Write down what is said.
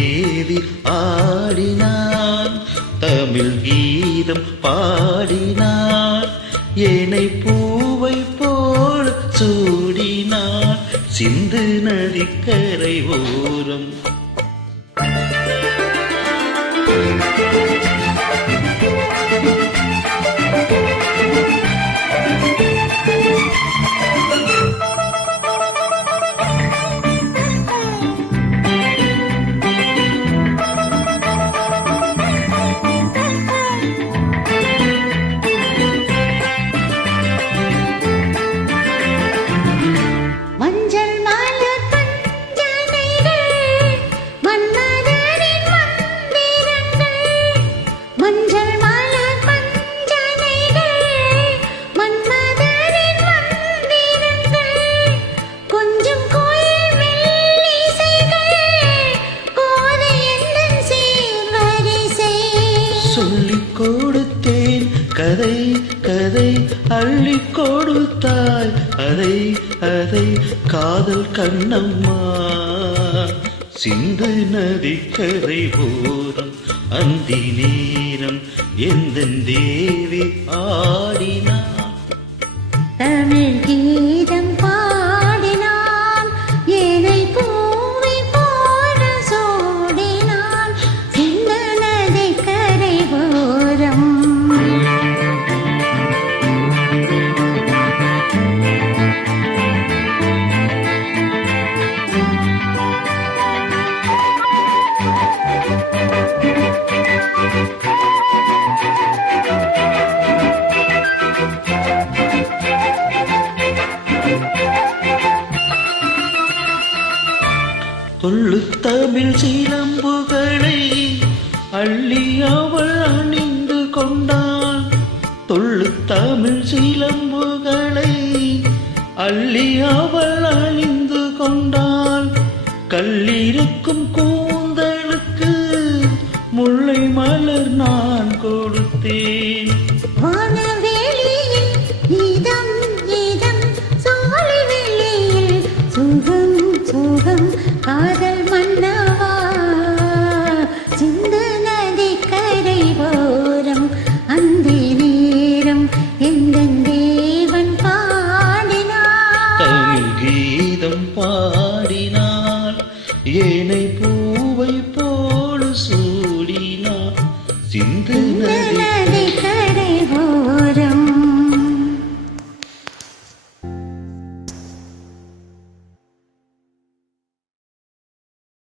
தேவி ஆடினான், தமிழ் கீதம் பாடினான், ஏனை பூவை போல சூடினான், சிந்து நதிக்கரை ஓரம். சொல்லிக் கொடுத்தேன் கதை கதை, அள்ளி கொடுத்தாய் அதை அதை, காதல் கண்ணம்மா. சிந்து நதிக்கரை ஓரம் அந்தி நேரம் எந்தன் தேவி ஆடினான், தமிழ் கீதம் பாடினான், ஏனை பூவை போல சூடினான், சிந்து நதிக்கரை ஓரம். கொள்ளு தமிழ் சிலம்புகளை அள்ளி அவள் அணிந்து கொண்டாள், தொள்ளு தமிழ் சிலம்புகளை அள்ளி அவள் அணிந்து கொண்டாள், கல்லிருக்கும் கூந்தலுக்கு முல்லை மலர் நான் கொடுத்தேன். காதல் மன்னவா சிந்து நதிக்கரை ஓரம் அந்தி நேரம் எந்தன் தேவன் பாடினான், தமிழ் கீதம் பாடினான், ஏனை பூவை